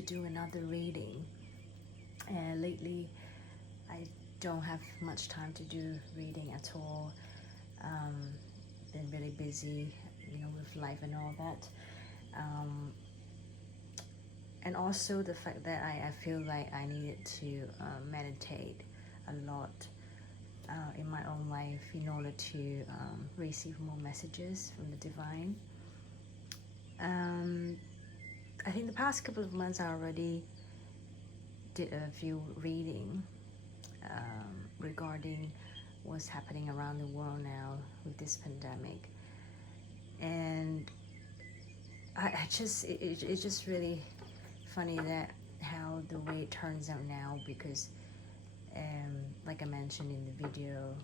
to do another reading. And lately I don't have much time to do reading at all. Been really busy, with life and all that. And also the fact that I feel like I needed to meditate a lot in my own life in order to receive more messages from the divine. I think the past couple of months I already did a few reading regarding what's happening around the world now with this pandemic, and it's just really funny that how the way it turns out now, because like I mentioned in the video,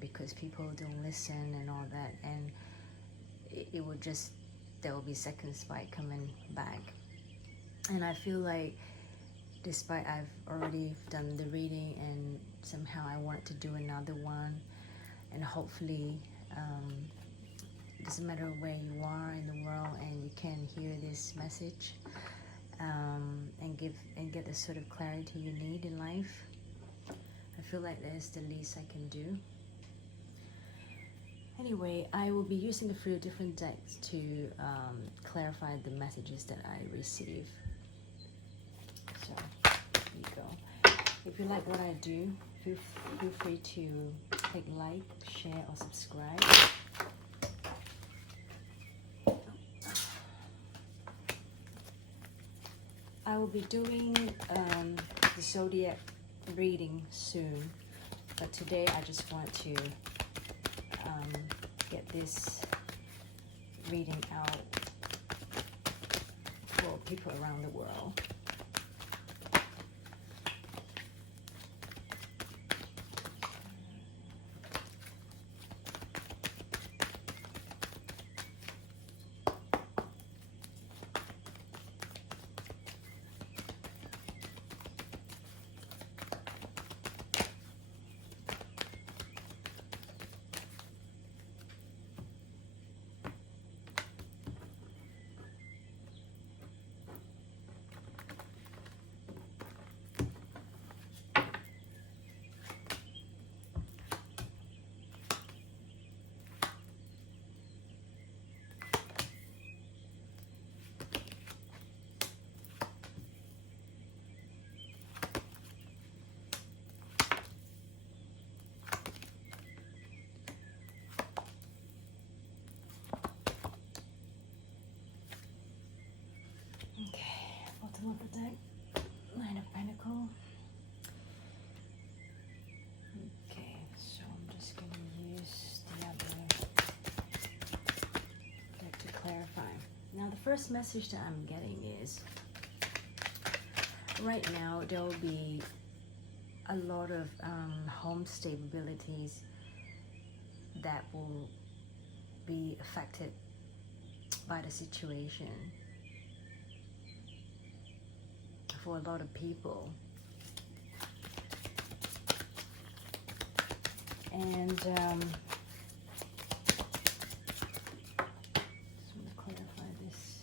because people don't listen and all that, and it would just, there will be second spike coming back. And I feel like despite I've already done the reading and somehow I wanted to do another one, and hopefully it doesn't matter where you are in the world and you can hear this message and get the sort of clarity you need in life. I feel like that's the least I can do. Anyway, I will be using a few different decks to clarify the messages that I receive. So, there you go. If you like what I do, feel free to click like, share, or subscribe. I will be doing the zodiac reading soon, but today I just want to get this reading out for people around the world. Bottom of the deck, Nine of Pentacles. Okay, so I'm just going to use the other deck to clarify. Now the first message that I'm getting is, right now there will be a lot of home stabilities that will be affected by the situation for a lot of people. And just want to clarify this.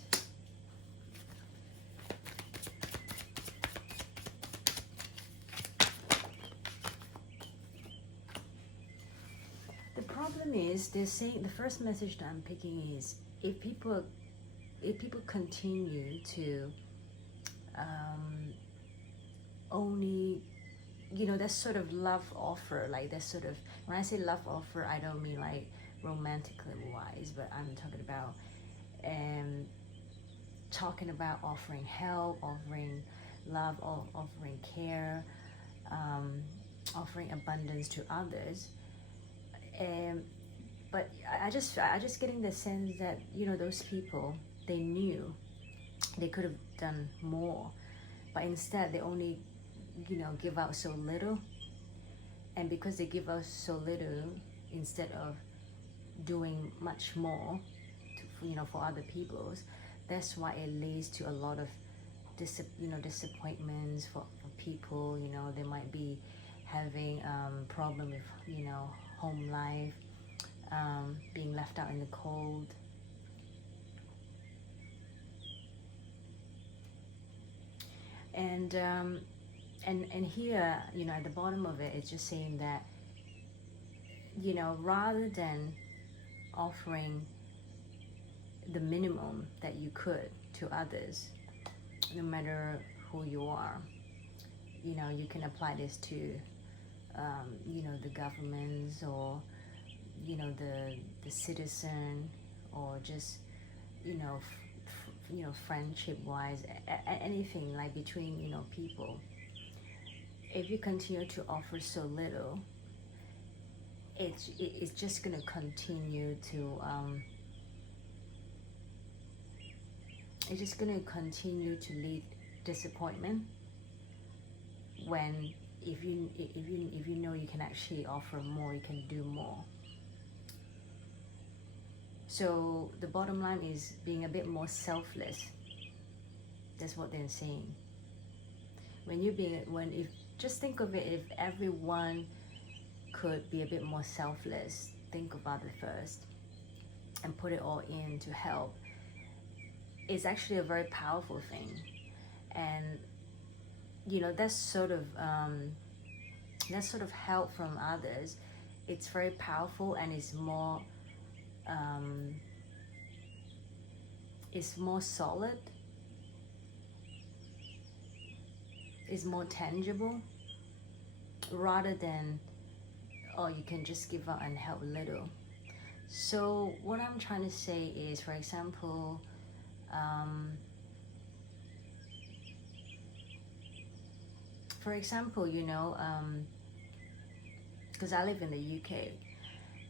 The problem is, they're saying, the first message that I'm picking is, if people continue to only, that sort of love offer, like that sort of, when I say love offer, I don't mean like romantically wise, but I'm talking about offering help, offering love, offering care, offering abundance to others. But I just getting the sense that, those people, they knew they could have done more, but instead they only, give out so little. And because they give out so little, instead of doing much more to, for other people, that's why it leads to a lot of disappointments for people. They might be having problem with home life, being left out in the cold. And here, you know, at the bottom of it, it's just saying that, you know, rather than offering the minimum that you could to others, no matter who you are, you know, you can apply this to, you know, the governments, or, you know, the citizen, or just, you know, you know, friendship-wise, anything like between, you know, people. If you continue to offer so little, it's just gonna continue to it's just gonna continue to lead disappointment. When if you know you can actually offer more, you can do more. So the bottom line is being a bit more selfless. That's what they're saying. If just think of it, if everyone could be a bit more selfless, think about it first, and put it all in to help, it's actually a very powerful thing. And you know, that sort of help from others, it's very powerful, and it's more solid, it's more tangible, rather than, oh, you can just give out and help a little. So what I'm trying to say is, for example, you know, because I live in the UK,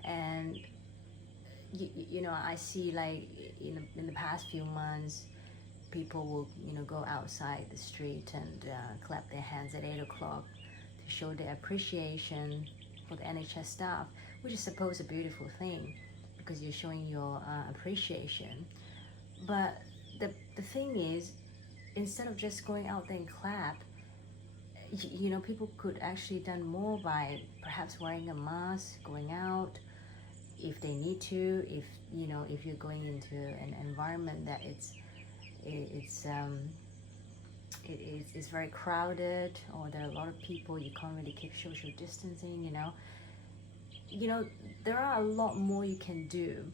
and you know, I see, like, in the past few months, people will, you know, go outside the street and clap their hands at 8 o'clock to show their appreciation for the NHS staff, which is supposed to be a beautiful thing, because you're showing your appreciation. But the thing is, instead of just going out there and clap, you know, people could actually done more by perhaps wearing a mask, going out if they need to, if, you know, if you're going into an environment that it's very crowded, or there are a lot of people, you can't really keep social distancing, you know, there are a lot more you can do,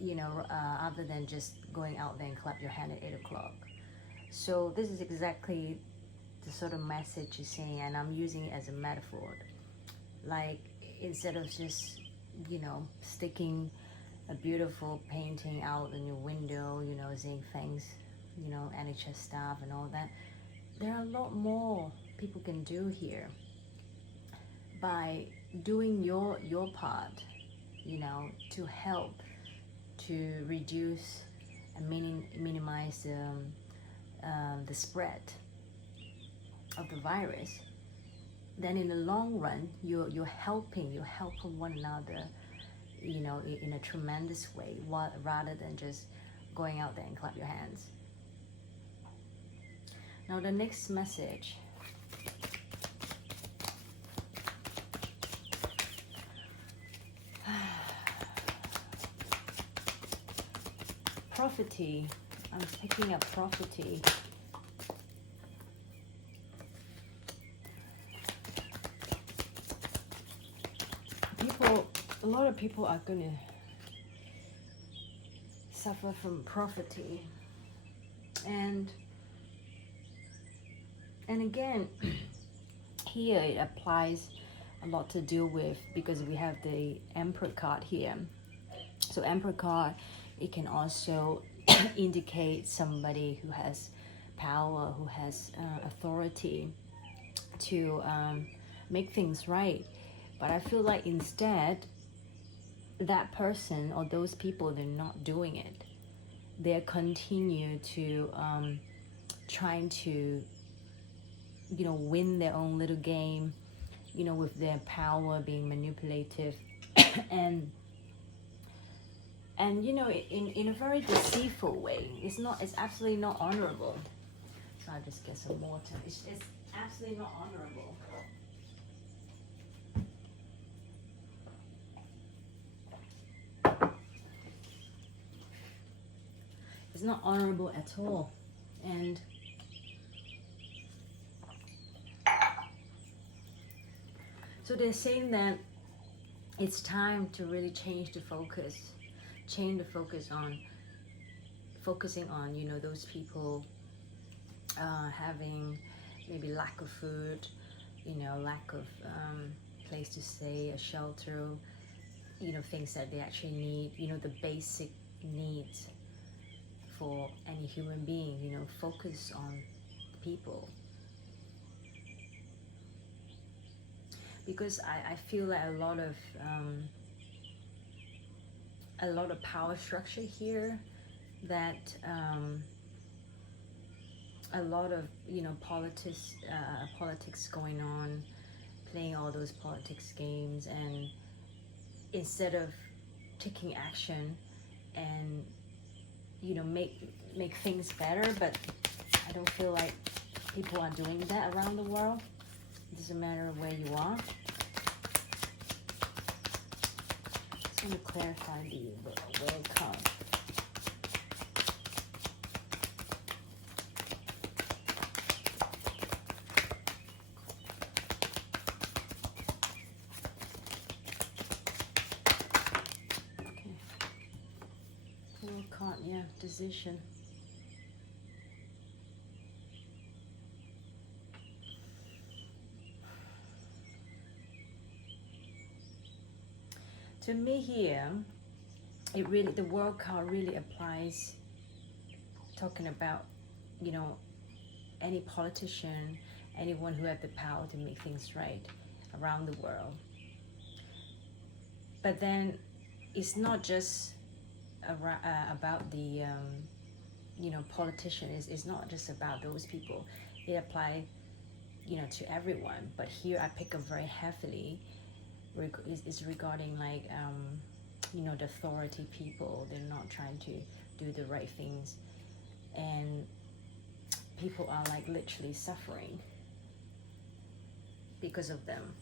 you know, other than just going out there and clap your hand at 8 o'clock. So this is exactly the sort of message you're saying, and I'm using it as a metaphor. Like, instead of just, you know, sticking a beautiful painting out in your window, you know, saying thanks, you know, NHS staff and all that, there are a lot more people can do here by doing your part, you know, to help to reduce and minimize the spread of the virus. Then in the long run, you're helping one another, you know, in a tremendous way, rather than just going out there and clap your hands. Now the next message. Prophecy. I'm picking up prophecy. A lot of people are going to suffer from prophecy, and again, here it applies a lot to deal with, because we have the Emperor card here. So Emperor card, it can also indicate somebody who has power, who has authority to make things right. But I feel like instead, that person or those people, they're not doing it. They continue to trying to, you know, win their own little game, you know, with their power, being manipulative, and you know, in a very deceitful way. It's absolutely not honorable. So I'll just get some water. It's absolutely not honorable. It's not honorable at all. And So they're saying that it's time to really change the focus on focusing on, you know, those people having maybe lack of food, you know, lack of place to stay, a shelter, you know, things that they actually need, you know, the basic needs for any human being, you know, focus on people. Because I feel like a lot of power structure here, that a lot of, you know, politics going on, playing all those politics games, and instead of taking action and, you know, make things better. But I don't feel like people are doing that around the world. It doesn't matter where you are. Just want to clarify the world card. Card, yeah, decision. To me here, it really, the world card really applies, talking about, you know, any politician, anyone who have the power to make things right around the world. But then it's not just about the you know, politician. Is not just about those people. It apply, you know, to everyone. But here I pick up very heavily is regarding like you know, the authority people. They're not trying to do the right things, and people are like literally suffering because of them.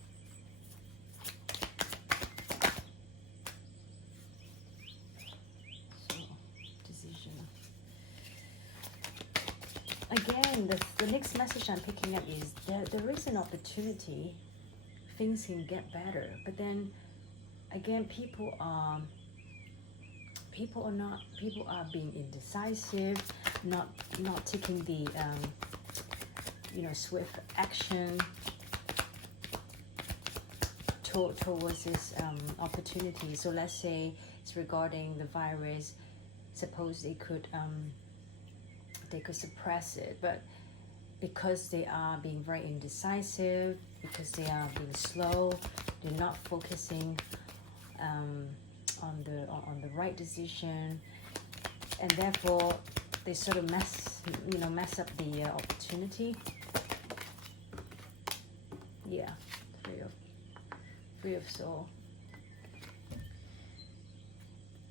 Again, the next message I'm picking up is that there is an opportunity. Things can get better, but then again, people are being indecisive, not taking the you know, swift action towards this opportunity. So let's say it's regarding the virus. Suppose they could suppress it, but because they are being very indecisive, because they are being slow, they're not focusing on the right decision, and therefore they sort of mess up the opportunity. Yeah, three of Swords.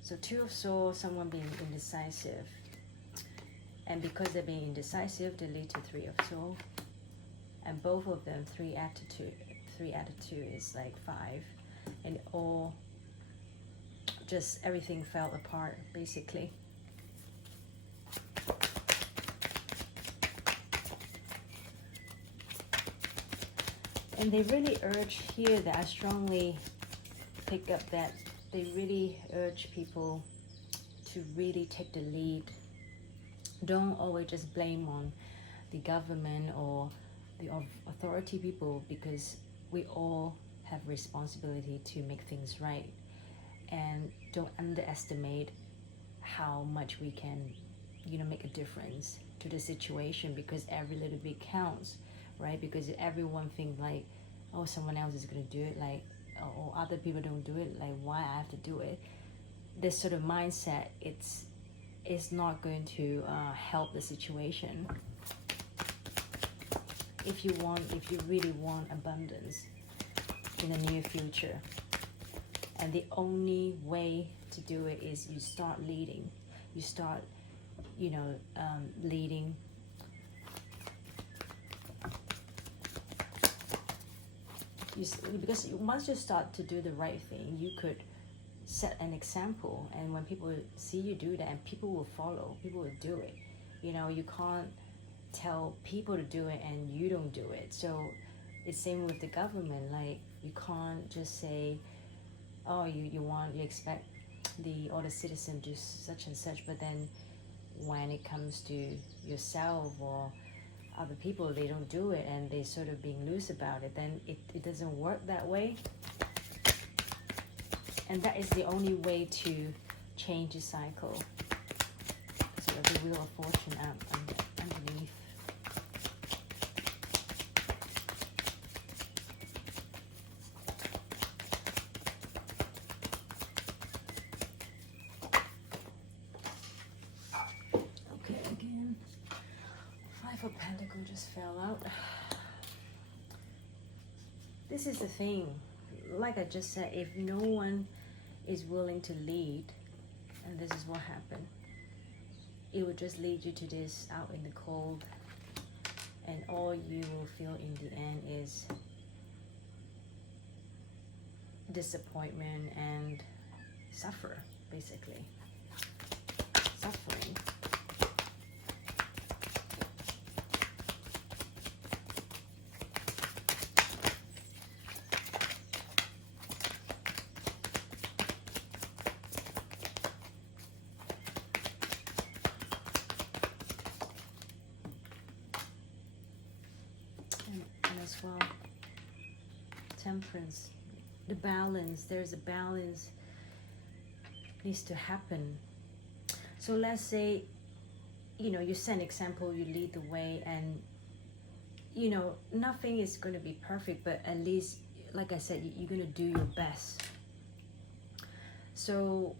So Two of Swords, someone being indecisive. And because they're being indecisive, they lead to Three of Swords. And both of them, three attitude is like 5. And all, just everything fell apart, basically. And they really urge here, that I strongly pick up, that they really urge people to really take the lead. Don't always just blame on the government or the authority people, because we all have responsibility to make things right. And don't underestimate how much we can, you know, make a difference to the situation, because every little bit counts, right? Because everyone thinks like, oh, someone else is going to do it, like, or other people don't do it, like, why I have to do it? This sort of mindset, it's not going to help the situation. If you really want abundance in the near future, and the only way to do it is you start leading. You start, you know, leading. Because once you start to do the right thing, you could set an example, and when people see you do that, and people will follow, people will do it. You know, you can't tell people to do it and you don't do it. So it's same with the government. Like, you can't just say, oh, you expect all the citizens do such and such, but then when it comes to yourself or other people, they don't do it, and they sort of being loose about it, then it doesn't work that way. And that is the only way to change the cycle. So the Wheel of Fortune underneath. Okay, again, Five of Pentacles just fell out. This is the thing. Like I just said, if no one is willing to lead, and this is what happened, it would just lead you to this out in the cold, and all you will feel in the end is disappointment and suffer, basically. Suffering. As well, Temperance, the balance, there's a balance needs to happen. So let's say, you set an example, you lead the way, and nothing is going to be perfect, but at least, like I said, you're going to do your best. So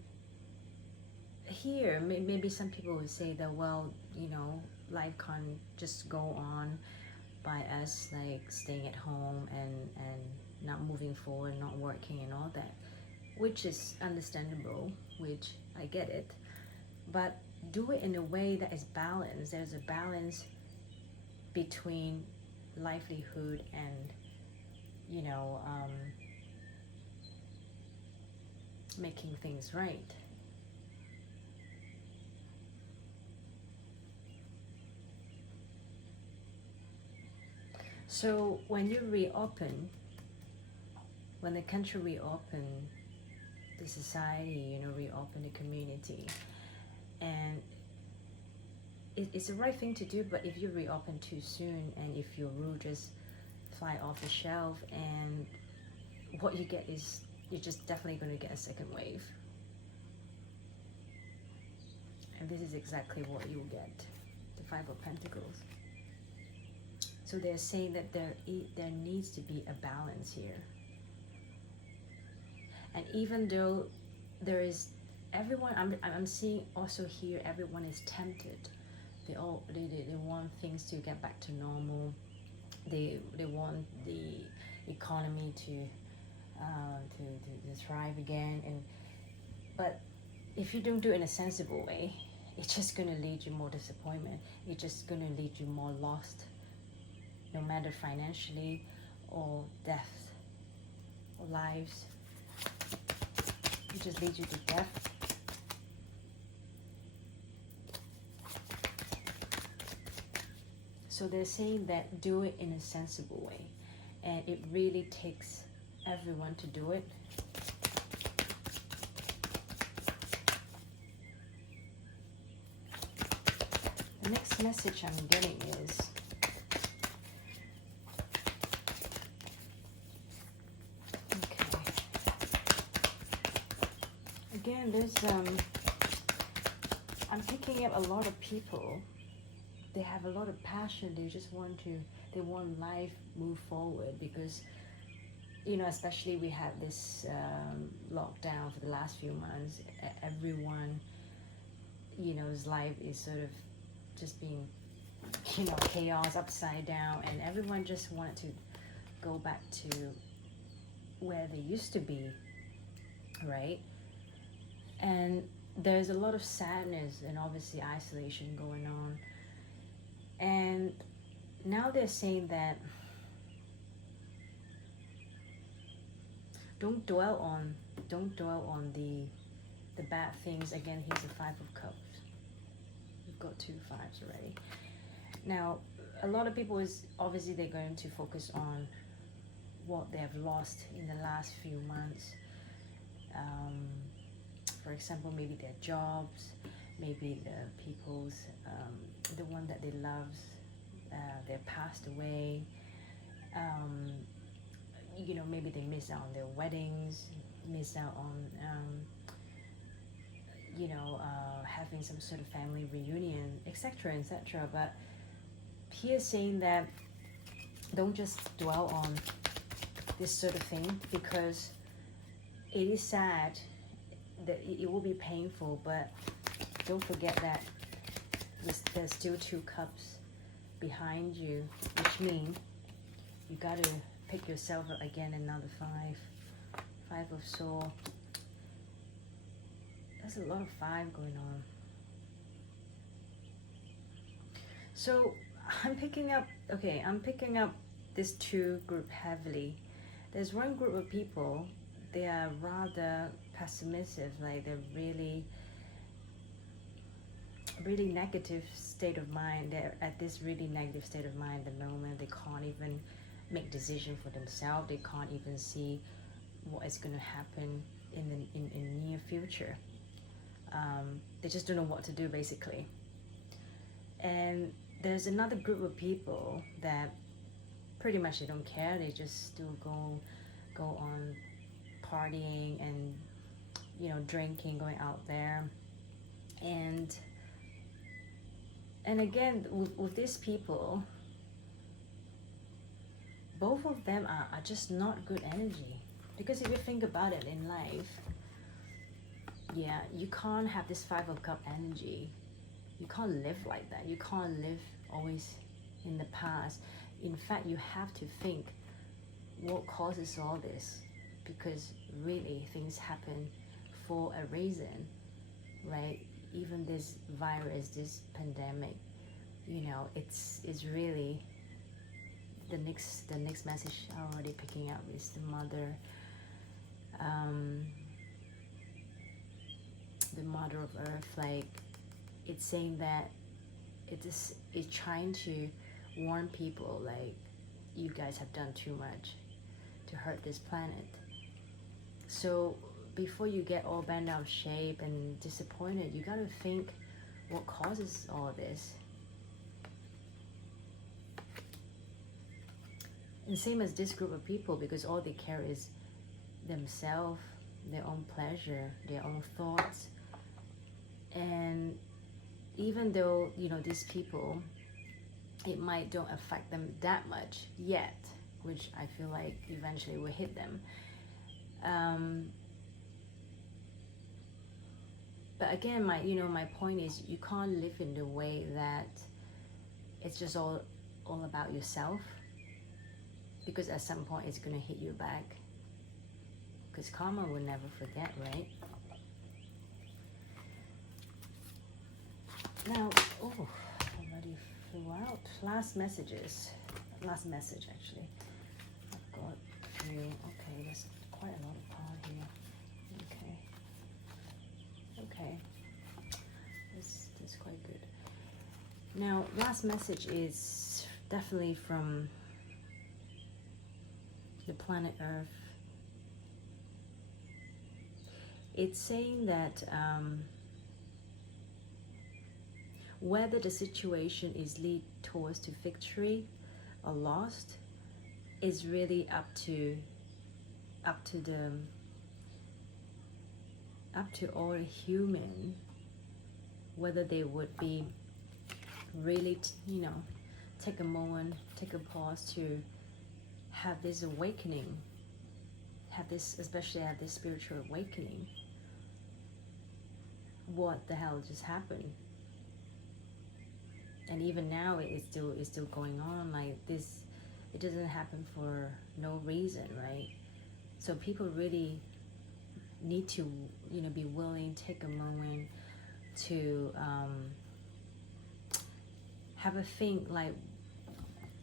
here, maybe some people would say that, well, life can't just go on by us like staying at home and not moving forward, not working and all that, which is understandable, which I get it, but do it in a way that is balanced. There's a balance between livelihood and making things right. So when you reopen, when the country reopen, the society, reopen the community, and it's the right thing to do, but if you reopen too soon and if your rule just fly off the shelf, and what you get is, you're just definitely going to get a second wave. And this is exactly what you'll get, the Five of Pentacles. So they're saying that there needs to be a balance here. And even though there is, everyone, I'm seeing also here, everyone is tempted. They want things to get back to normal. They want the economy to thrive again. But if you don't do it in a sensible way, it's just going to lead you more disappointment. It's just going to lead you more lost, no matter financially or death or lives. It just leads you to death. So they're saying that do it in a sensible way, and it really takes everyone to do it. The next message I'm getting is, again, there's I'm picking up a lot of people. They have a lot of passion. They just want life move forward, because especially we had this lockdown for the last few months. Everyone his life is sort of just being chaos, upside down, and everyone just wanted to go back to where they used to be, right? And there's a lot of sadness and obviously isolation going on. And now they're saying that don't dwell on the bad things. Again, here's the Five of Cups. We've got 2 5s already. Now, a lot of people is obviously they're going to focus on what they have lost in the last few months. For example, maybe their jobs, maybe the people's, the one that they love, they passed away. You know, maybe they miss out on their weddings, miss out on, you know, having some sort of family reunion, etc., etc. But here saying that don't just dwell on this sort of thing, because it is sad, that it will be painful, but don't forget that there's still 2 cups behind you, which means you got to pick yourself up again. Another 5 of swords. There's a lot of 5 going on. So I'm picking up this 2 group heavily. There's one group of people, they are rather pessimistic, like they're really negative state of mind. They're at this really negative state of mind at the moment. They can't even make decision for themselves. They can't even see what is going to happen in the near future. They just don't know what to do, basically. And there's another group of people that pretty much they don't care. They just still go on partying and, you know, drinking, going out there. And again, with these people, both of them are just not good energy. Because if you think about it in life, yeah, you can't have this 5 of cup energy. You can't live like that. You can't live always in the past. In fact, you have to think what causes all this, because really things happen for a reason, right? Even this virus, this pandemic, you know, it's really the next message I'm already picking up is the mother, the mother of earth. Like, it's saying that it's trying to warn people, like, you guys have done too much to hurt this planet. So before you get all bent out of shape and disappointed, you got to think what causes all this. And same as this group of people, because all they care is themselves, their own pleasure, their own thoughts. And even though, you know, these people, it might don't affect them that much yet, which I feel like eventually will hit them. But again, my point is, you can't live in the way that it's just all about yourself, because at some point it's gonna hit you back. Because karma will never forget, right? Now, already flew out. Last message actually. I've got 3. Okay, there's quite a lot of power here. Okay, that's quite good. Now, last message is definitely from the planet Earth. It's saying that whether the situation is lead towards to victory or lost is really up to all human, whether they would be really, take a moment, take a pause to have this awakening, especially have this spiritual awakening. What the hell just happened? And even now it's still going on like this. It doesn't happen for no reason, right? So people really need to, be willing, take a moment to have a think, like,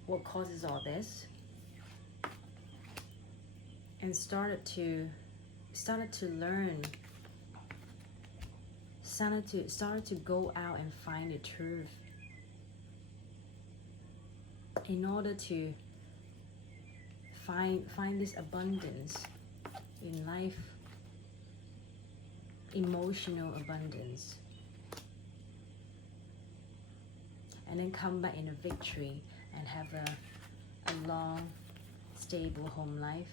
what causes all this, and started to learn, started to go out and find the truth, in order to find this abundance in life, emotional abundance, and then come back in a victory and have a long, stable home life.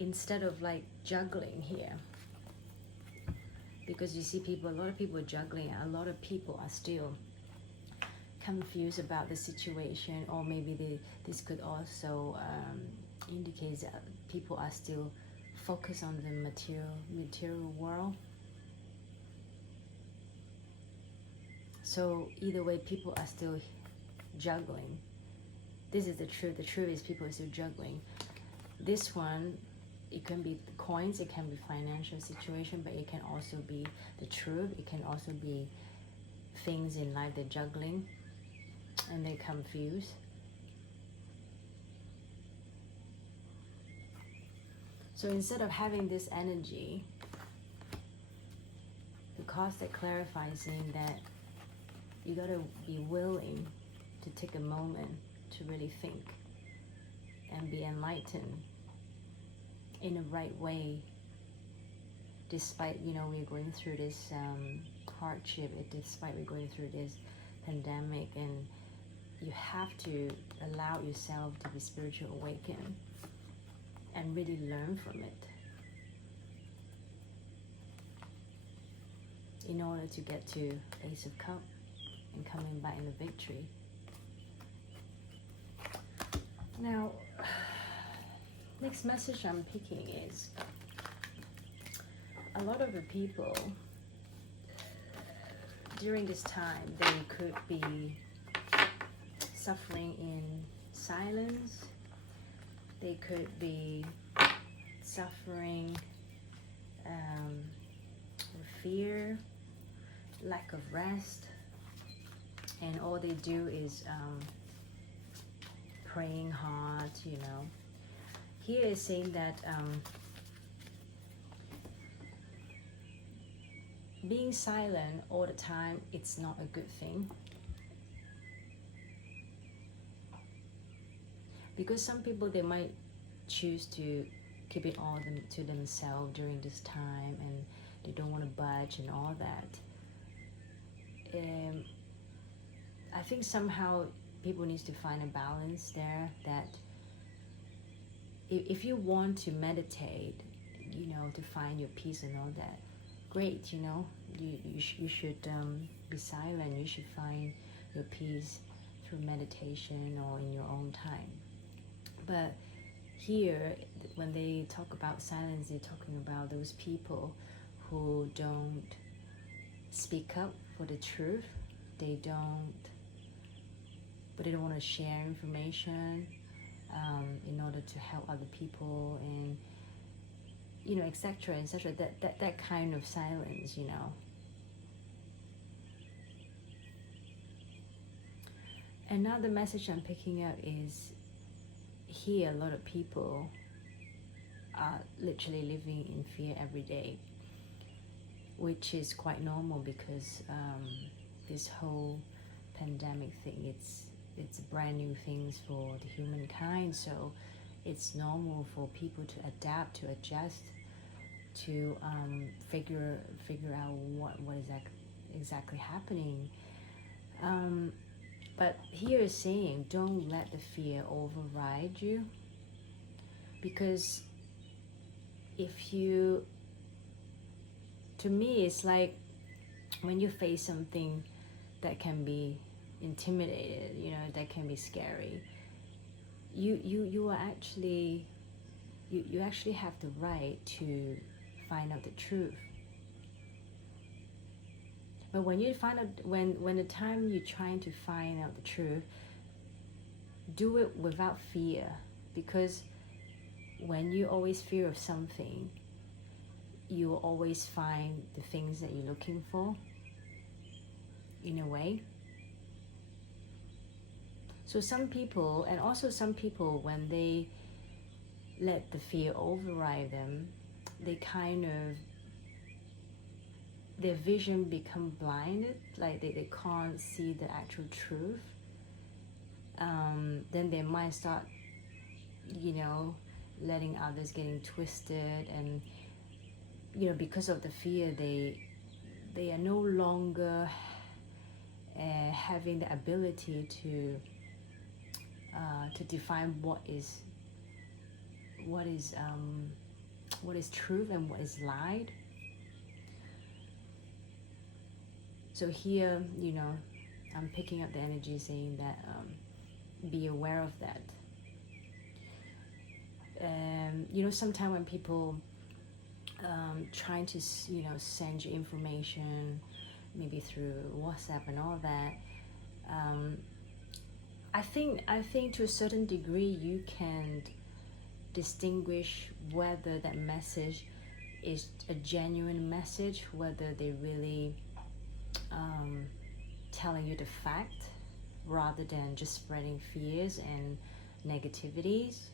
Instead of like juggling here, because you see a lot of people are juggling, a lot of people are still confused about the situation, or maybe this could also indicate that people are still focused on the material world. So either way, people are still juggling. This is the truth. The truth is people are still juggling. This one, it can be coins, it can be financial situation, but it can also be the truth. It can also be things in life they're juggling and they're confused. So instead of having this energy, the card that clarifies saying that you gotta be willing to take a moment to really think and be enlightened in the right way, despite we're going through this hardship, despite we're going through this pandemic, and you have to allow yourself to be spiritual awakened and really learn from it in order to get to Ace of Cups and coming back in the victory. Now, next message I'm picking is a lot of the people during this time, they could be suffering in silence. They could be suffering with fear, lack of rest, and all they do is praying hard, Here is saying that being silent all the time, it's not a good thing. Because some people, they might choose to keep it all to themselves during this time, and they don't want to budge and all that. I think somehow people need to find a balance there, that if you want to meditate, to find your peace and all that, great, you should be silent. You should find your peace through meditation or in your own time. But here, when they talk about silence, they're talking about those people who don't speak up for the truth. They don't want to share information in order to help other people, and etc., etc. That kind of silence, Another message I'm picking up is here, a lot of people are literally living in fear every day, which is quite normal because this whole pandemic thing, it's brand new things for the humankind, so it's normal for people to adapt, to adjust, to figure out what is exactly happening. But here is saying, don't let the fear override you, because to me, it's like when you face something that can be intimidated, that can be scary, you actually have the right to find out the truth. But when you find out, when the time you're trying to find out the truth, do it without fear, because when you always fear of something, you will always find the things that you're looking for, in a way. So some people, when they let the fear override them, they their vision become blinded, like they can't see the actual truth. then they might start, you know, letting others getting twisted, and you know, because of the fear, they are no longer having the ability to define what is truth and what is lied. So here, you know, I'm picking up the energy saying that be aware of that. You know, sometimes when people trying to, you know, send you information, maybe through WhatsApp and all that, I think to a certain degree you can distinguish whether that message is a genuine message, whether they really telling you the fact rather than just spreading fears and negativities.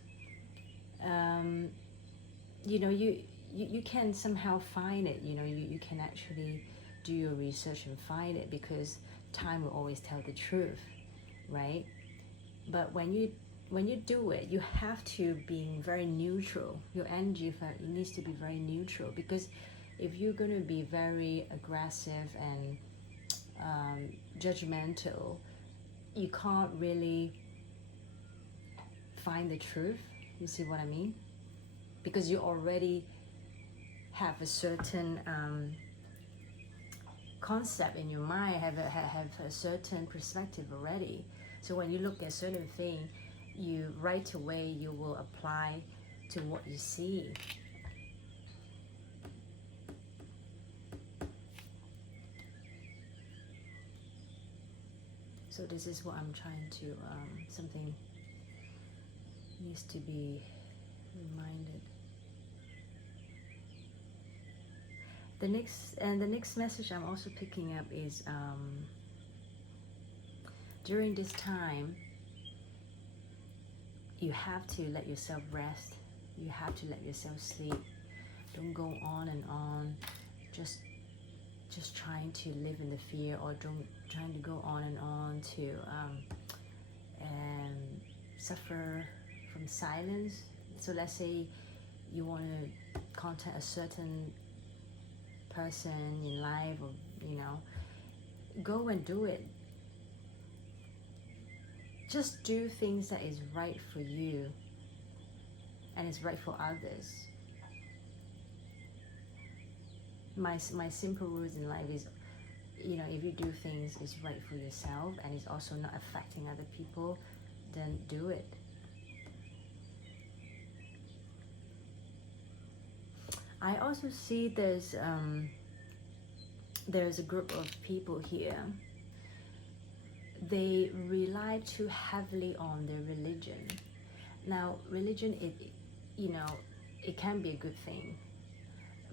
You know, you can somehow find it. You know, you can actually do your research and find it, because time will always tell the truth, right? But when you do it, you have to be very neutral. Your energy needs to be very neutral, because if you're going to be very aggressive and judgmental, you can't really find the truth. You see what I mean? Because you already have a certain concept in your mind, have a certain perspective already. So when you look at certain thing, you right away you will apply to what you see. So this is what I'm trying to something needs to be reminded. The next message I'm also picking up is during this time you have to let yourself rest. You have to let yourself sleep. Don't go on and on just trying to live in the fear, or don't trying to go on and on to suffer from silence. So let's say you want to contact a certain person in life, or you know, go and do it. Just do things that is right for you and is right for others. My simple rules in life is, you know, if you do things is right for yourself and it's also not affecting other people, then do it. I also see there's a group of people here. They rely too heavily on their religion. Now, religion, you know, it can be a good thing,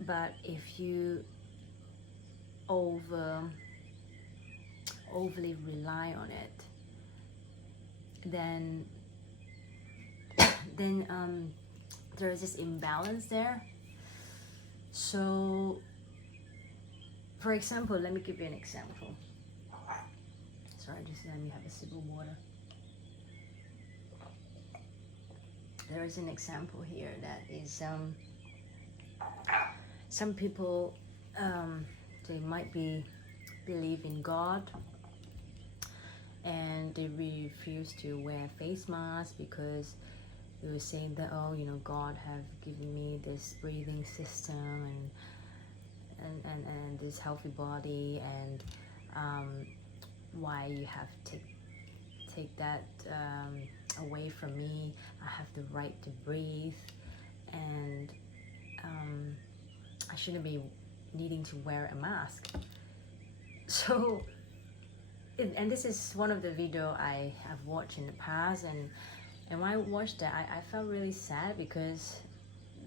but if you overly rely on it, then there is this imbalance there. So, for example, let me give you an example. Sorry, just let me have a sip of water. There is an example here that is some people they might believe in God, and they refuse to wear face masks because they were saying that, oh, you know, God have given me this breathing system and this healthy body, and why you have to take that away from me? I have the right to breathe, and I shouldn't be needing to wear a mask. So, and this is one of the video I have watched in the past, and when I watched that, I felt really sad, because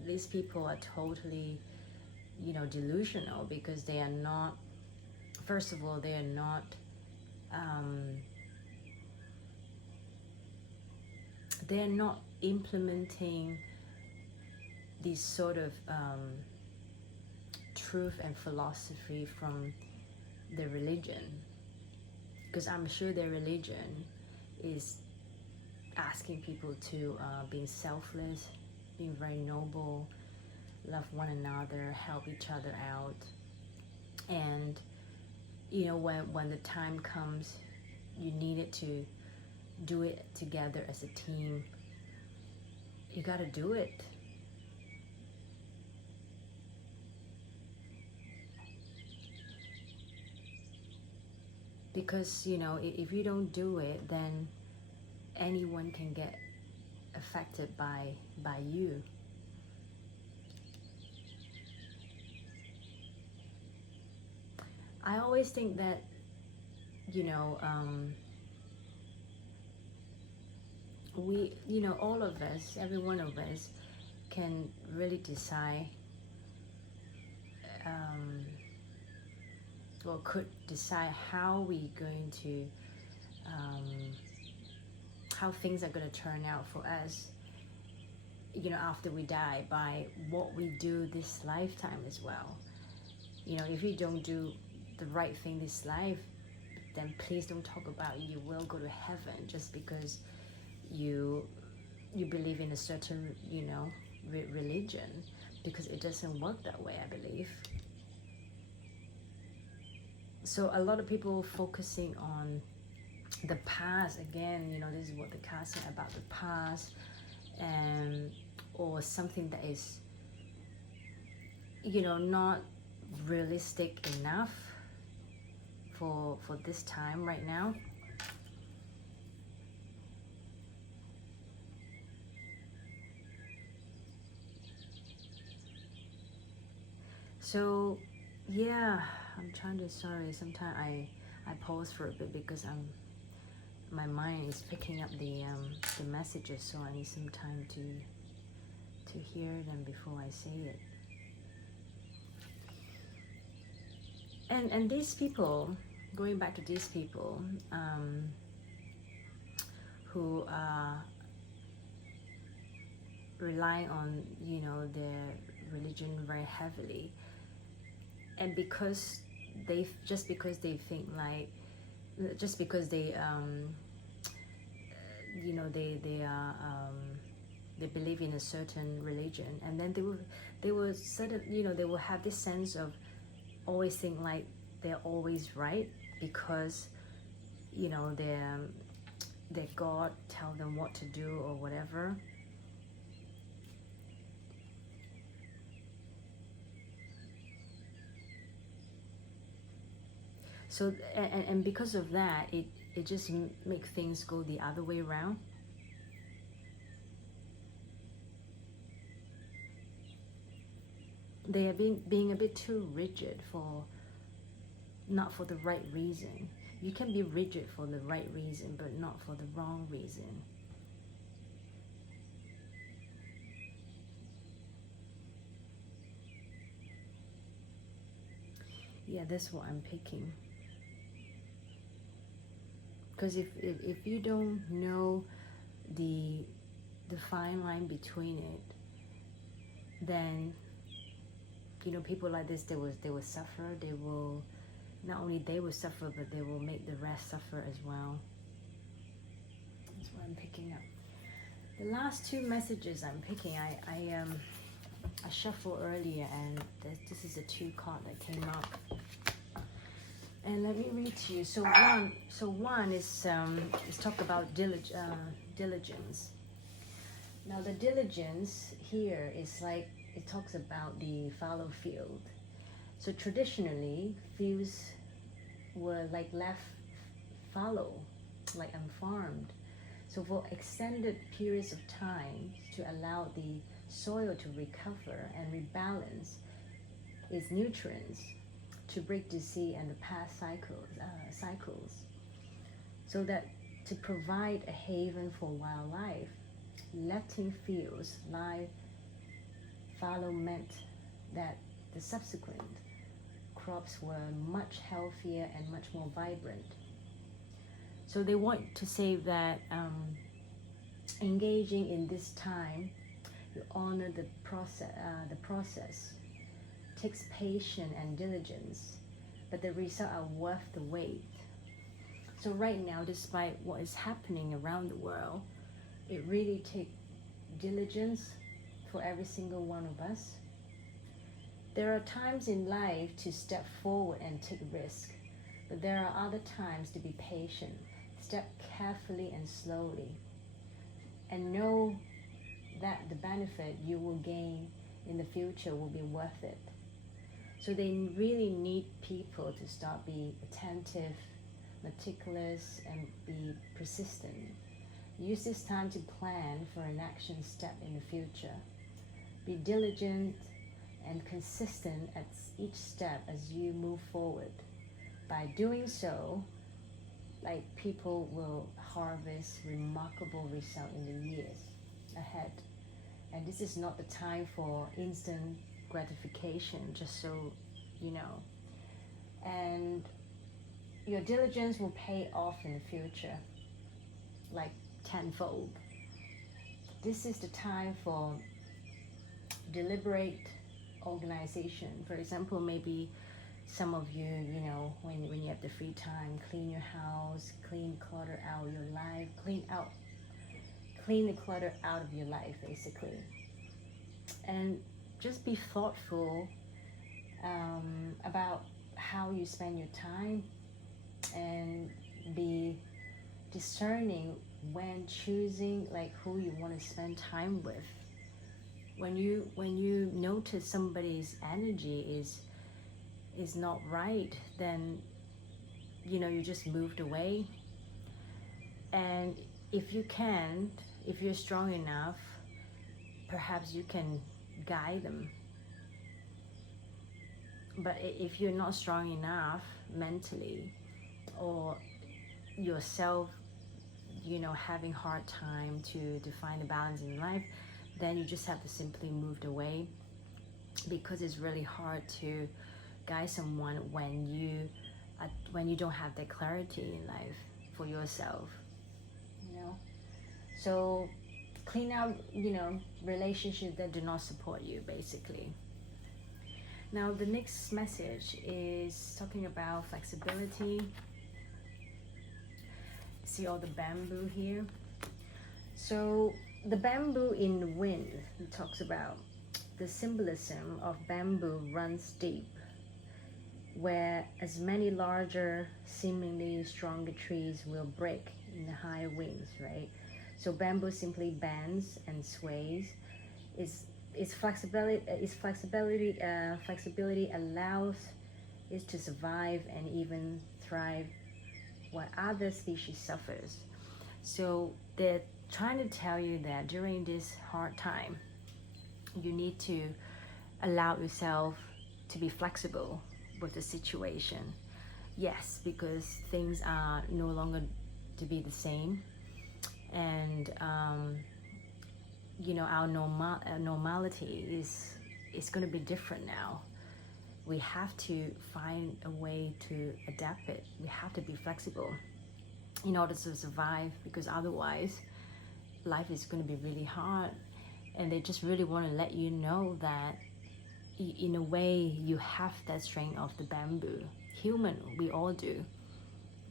these people are totally, you know, delusional, because they are not, first of all, they are not they're not implementing this sort of truth and philosophy from the religion, because I'm sure their religion is asking people to being selfless, being very noble, love one another, help each other out. And you know, when the time comes, you needed to do it together as a team, you got to do it. Because you know, if you don't do it, then anyone can get affected by you. I always think that, you know, we, you know, all of us, every one of us can really decide, or could decide how we're going to, how things are going to turn out for us, you know, after we die, by what we do this lifetime as well. You know, if you don't do the right thing this life, then please don't talk about you will go to heaven just because you believe in a certain, you know, religion, because it doesn't work that way, I believe. So a lot of people focusing on the past again, you know, this is what the card said about the past, or something that is, you know, not realistic enough for this time right now. So yeah, I'm trying to, sorry, sometimes I pause for a bit because my mind is picking up the messages, so I need some time to hear them before I say it. And these people, going back to these people who are relying on, you know, their religion very heavily, and because they think like, just because they you know, they believe in a certain religion, and then they will sudden, you know, they will have this sense of always think like they're always right, because, you know, their God tell them what to do or whatever. So and because of that, it just makes things go the other way around. They are being a bit too rigid for, not for the right reason. You can be rigid for the right reason, but not for the wrong reason. Yeah, that's what I'm picking. Because if you don't know the fine line between it, then, you know, people like this, they will suffer. They will, not only they will suffer, but they will make the rest suffer as well. That's what I'm picking up. The last two messages I'm picking, I shuffled earlier, and this is a 2 card that came up. And let me read to you. So one is talk about diligence. Now the diligence here is like, it talks about the fallow field. So traditionally, fields were like left fallow, like unfarmed. So for extended periods of time, to allow the soil to recover and rebalance its nutrients, to break disease and the past cycles, so that to provide a haven for wildlife, letting fields lie fallow meant that the subsequent crops were much healthier and much more vibrant. So they want to say that engaging in this time, you honor the process takes patience and diligence, but the results are worth the wait. So right now, despite what is happening around the world, it really takes diligence for every single one of us. There are times in life to step forward and take risk, but there are other times to be patient, step carefully and slowly, and know that the benefit you will gain in the future will be worth it. So they really need people to start be attentive, meticulous, and be persistent. Use this time to plan for an action step in the future. Be diligent and consistent at each step as you move forward. By doing so, like, people will harvest remarkable result in the years ahead. And this is not the time for instant gratification, just so you know. And your diligence will pay off in the future, like tenfold. This is the time for deliberate organization. For example, maybe some of you, when you have the free time, clean your house, clean clutter out your life, clean the clutter out of your life, basically. And just be thoughtful about how you spend your time, and be discerning when choosing like who you want to spend time with. When you notice somebody's energy is not right, then you just moved away. And if you're strong enough, perhaps you can guide them. But if you're not strong enough mentally, or yourself, having hard time to find a balance in life, then you just have to simply move away, because it's really hard to guide someone when you don't have that clarity in life for yourself. So clean out relationships that do not support you, basically. Now the next message is talking about flexibility. See all the bamboo here? So the bamboo in the wind, it talks about the symbolism of bamboo runs deep, where as many larger, seemingly stronger trees will break in the higher winds, right? So bamboo simply bends and sways. Its flexibility allows it to survive and even thrive while other species suffers. So they're trying to tell you that during this hard time, you need to allow yourself to be flexible with the situation. Yes, because things are no longer to be the same, and our normality is going to be different now. We have to find a way to adapt it. We have to be flexible in order to survive, because otherwise life is going to be really hard. And they just really want to let you know that in a way you have that strength of the bamboo. Human, we all do.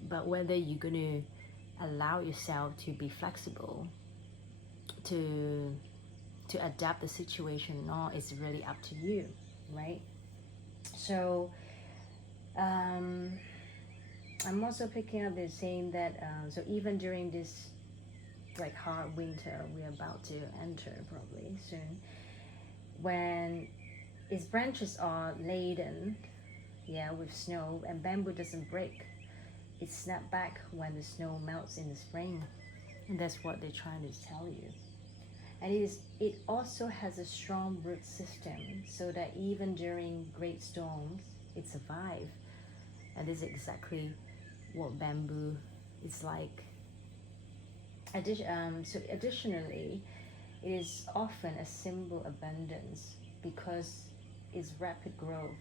But whether you're going to allow yourself to be flexible, to adapt the situation or not, is really up to you, right? So I'm also picking up this saying that so even during this like hard winter we're about to enter probably soon, when its branches are laden with snow, and bamboo doesn't break, it snaps back when the snow melts in the spring. And that's what they're trying to tell you. And it also has a strong root system, so that even during great storms it survives. And this is exactly what bamboo is like. So additionally, it is often a symbol of abundance because its rapid growth,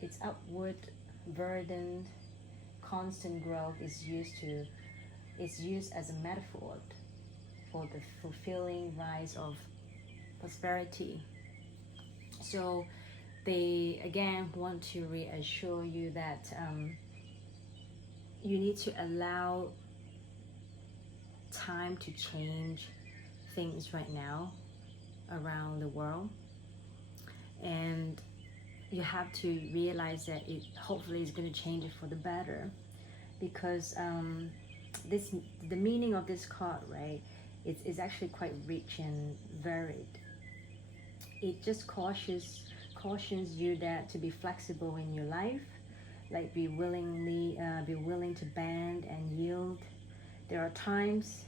its upward, verdant, constant growth is used as a metaphor for the fulfilling rise of prosperity. So they again want to reassure you that you need to allow time to change things right now around the world, and you have to realize that it hopefully is going to change it for the better, because the meaning of this card, right, it's actually quite rich and varied. It just cautions you that to be flexible in your life, like be willing to bend and yield. There are times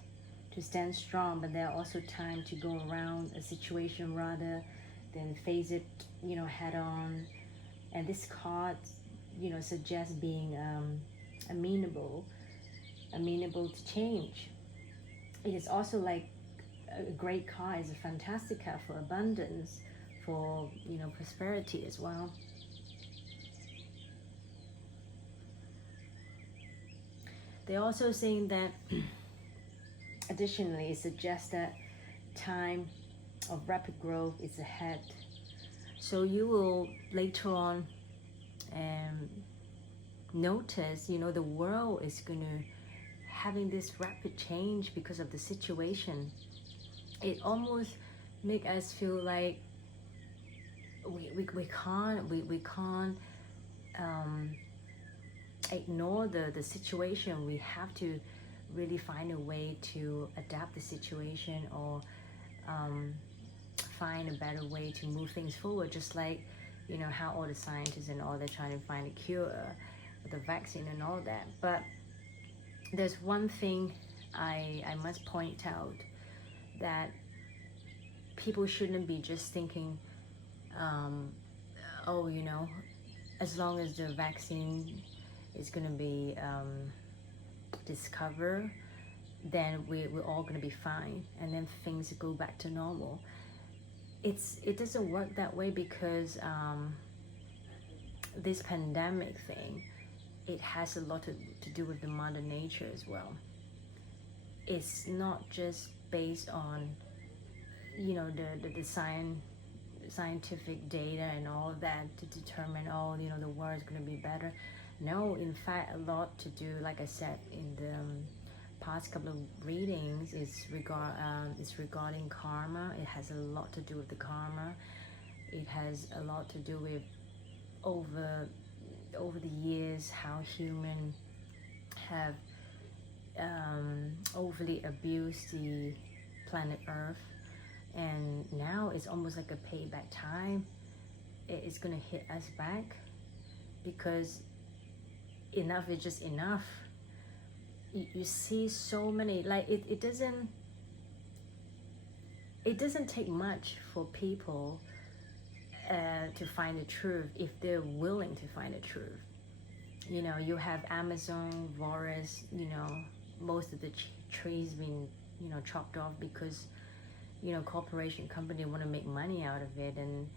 to stand strong, but there are also times to go around a situation rather than face it, head on. And this card, suggests being amenable to change. It is also like a great card. It's a fantastic card for abundance, for prosperity as well. They're also saying that additionally it suggests that time of rapid growth is ahead. So you will later on notice, the world is gonna having this rapid change because of the situation. It almost make us feel like we can't ignore the situation. We have to really find a way to adapt the situation, or find a better way to move things forward, just like how all the scientists and all, they're trying to find a cure, the vaccine and all that. But there's one thing I must point out, that people shouldn't be just thinking, as long as the vaccine is going to be discovered, then we're all going to be fine, and then things go back to normal. It doesn't work that way, because this pandemic thing, it has a lot to do with the mother nature as well. It's not just based on the scientific data and all that to determine the world is going to be better. No, in fact, a lot to do, like I said in the past couple of readings, is regarding karma. It has a lot to do with the karma. It has a lot to do with over the years how humans have overly abused the planet Earth, and now it's almost like a payback time. It's gonna hit us back, because enough is just enough. You see so many, like it doesn't take much for people to find the truth, if they're willing to find the truth. You have Amazon forest, most of the trees being chopped off because corporation company want to make money out of it. And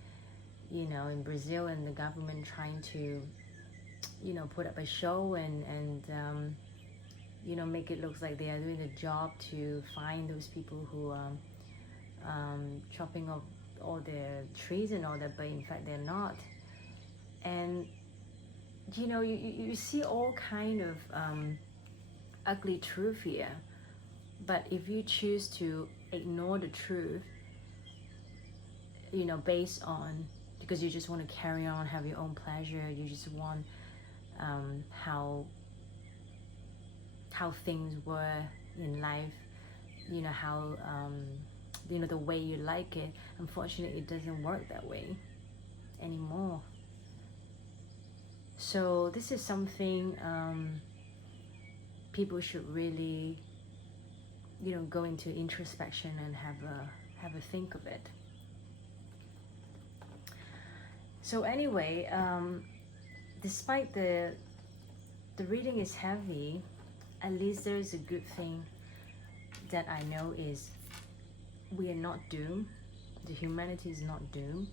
in Brazil, and the government trying to put up a show and make it look like they are doing a job to find those people who are chopping off all the trees and all that, but in fact they're not. And you see all kind of ugly truth here. But if you choose to ignore the truth, based on, because you just want to carry on, have your own pleasure, you just want how things were in life, how the way you like it. Unfortunately, it doesn't work that way anymore. So this is something people should really go into introspection and have a think of it. So anyway, despite the reading is heavy, at least there is a good thing that I know, is we are not doomed. The humanity is not doomed.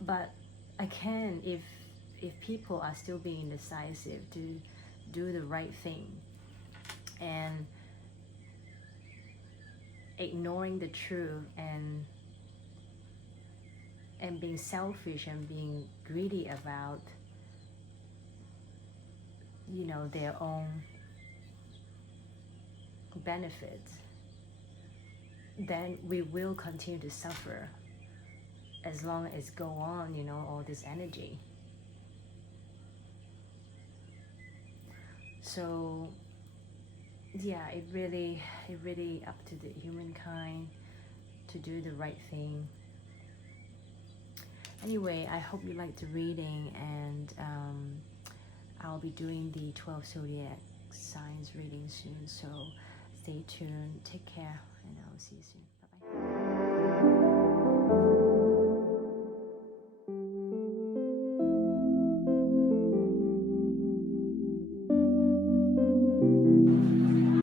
But again, if people are still being indecisive to do the right thing and ignoring the truth and being selfish and being greedy about their own benefits, then we will continue to suffer as long as go on, you know, all this energy. So yeah, it really up to the humankind to do the right thing. Anyway, I hope you liked the reading, and I'll be doing the 12 zodiac signs reading soon, so stay tuned, take care, and I'll see you soon.